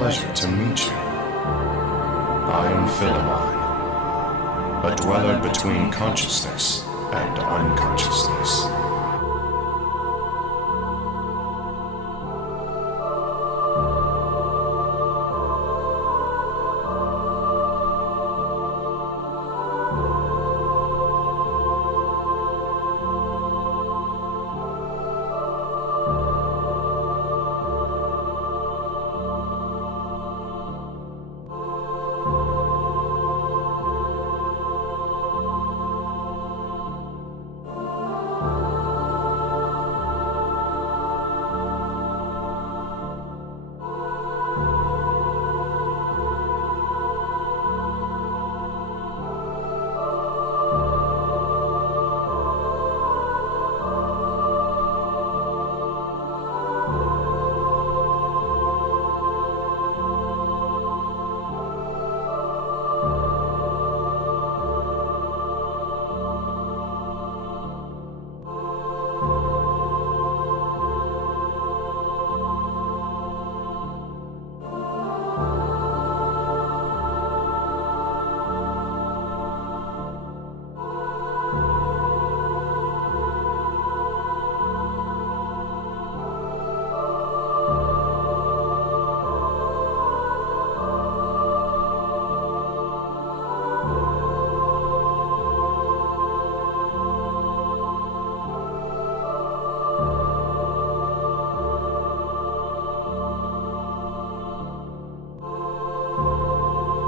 pleasure to meet you. I am Philemon, a dweller between consciousness and unconsciousness.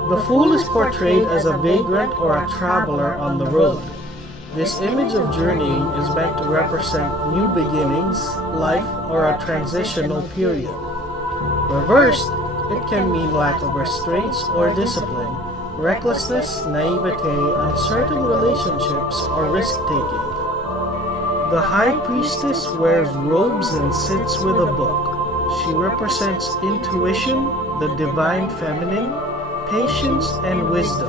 The fool is portrayed as a vagrant or a traveler on the road. This image of journeying is meant to represent new beginnings, life, or a transitional period. Reversed, it can mean lack of restraints or discipline, recklessness, naivete, uncertain relationships, or risk-taking. The High Priestess wears robes and sits with a book. She represents intuition, the divine feminine, patience, and wisdom.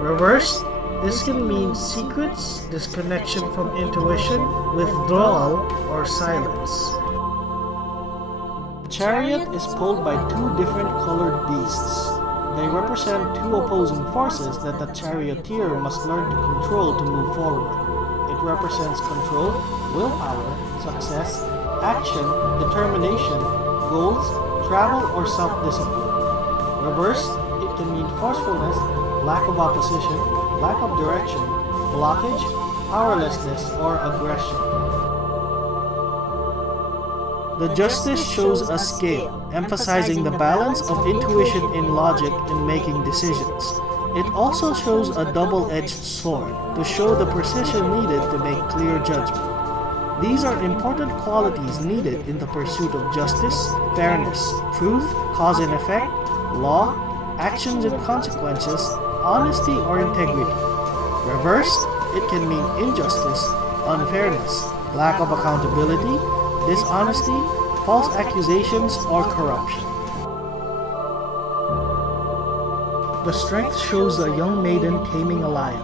Reversed, this can mean secrets, disconnection from intuition, withdrawal, or silence. The chariot is pulled by two different colored beasts. They represent two opposing forces that the charioteer must learn to control to move forward. It represents control, willpower, success, action, determination, goals, travel, or self-discipline. Reversed, it can mean forcefulness, lack of opposition, lack of direction, blockage, powerlessness, or aggression. The Justice shows a scale, emphasizing the balance of intuition and logic in making decisions. It also shows a double-edged sword to show the precision needed to make clear judgment. These are important qualities needed in the pursuit of justice, fairness, truth, cause and effect, law, actions and consequences, honesty or integrity. Reversed, it can mean injustice, unfairness, lack of accountability, dishonesty, false accusations, or corruption. The Strength shows a young maiden taming a lion.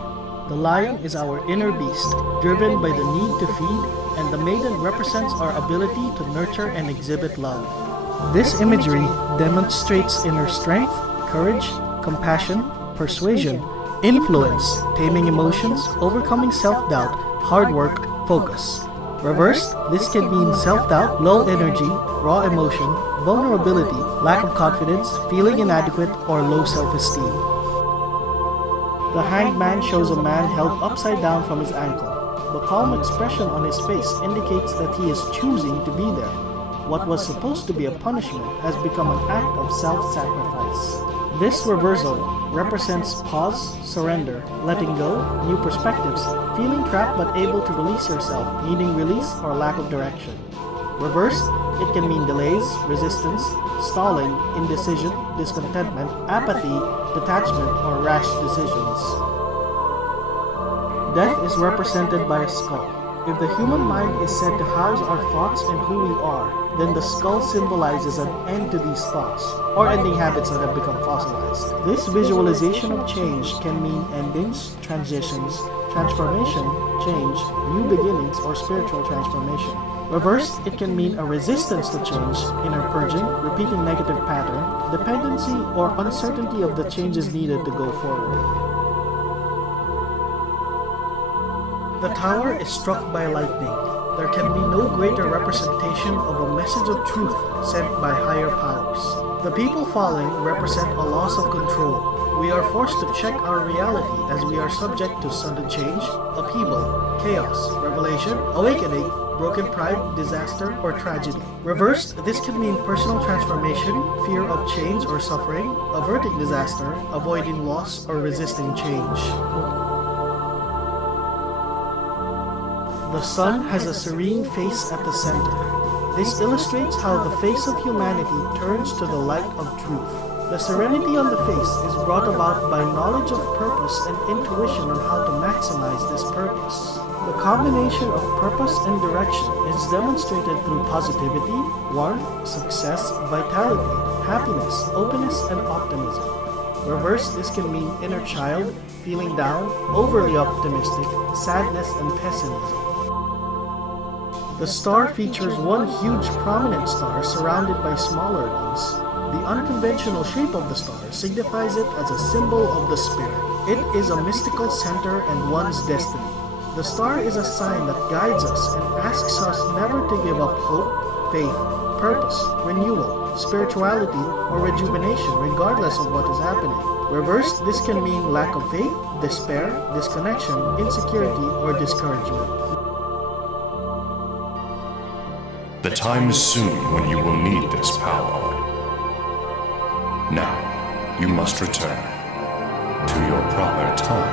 The lion is our inner beast, driven by the need to feed, and the maiden represents our ability to nurture and exhibit love. This imagery demonstrates inner strength, courage, compassion, persuasion, influence, taming emotions, overcoming self-doubt, hard work, focus. Reversed, this can mean self-doubt, low energy, raw emotion, vulnerability, lack of confidence, feeling inadequate, or low self-esteem. The Hanged Man shows a man held upside down from his ankle. The calm expression on his face indicates that he is choosing to be there. What was supposed to be a punishment has become an act of self-sacrifice. This reversal represents pause, surrender, letting go, new perspectives, feeling trapped but able to release yourself, needing release or lack of direction. Reversed, it can mean delays, resistance, stalling, indecision, discontentment, apathy, detachment, or rash decisions. Death is represented by a skull. If the human mind is said to house our thoughts and who we are, then the skull symbolizes an end to these thoughts, or ending habits that have become fossilized. This visualization of change can mean endings, transitions, transformation, change, new beginnings, or spiritual transformation. Reversed, it can mean a resistance to change, inner purging, repeating negative pattern, dependency, or uncertainty of the changes needed to go forward. The tower is struck by lightning. There can be no greater representation of a message of truth sent by higher powers. The people falling represent a loss of control. We are forced to check our reality as we are subject to sudden change, upheaval, chaos, revelation, awakening, broken pride, disaster, or tragedy. Reversed, this can mean personal transformation, fear of change or suffering, averting disaster, avoiding loss, or resisting change. The sun has a serene face at the center. This illustrates how the face of humanity turns to the light of truth. The serenity on the face is brought about by knowledge of purpose and intuition on how to maximize this purpose. The combination of purpose and direction is demonstrated through positivity, warmth, success, vitality, happiness, openness, and optimism. Reverse, this can mean inner child, feeling down, overly optimistic, sadness, and pessimism. The star features one huge prominent star surrounded by smaller ones. The unconventional shape of the star signifies it as a symbol of the spirit. It is a mystical center and one's destiny. The star is a sign that guides us and asks us never to give up hope, faith, purpose, renewal, spirituality, or rejuvenation regardless of what is happening. Reversed, this can mean lack of faith, despair, disconnection, insecurity, or discouragement. The time is soon when you will need this power. Now, you must return to your proper time.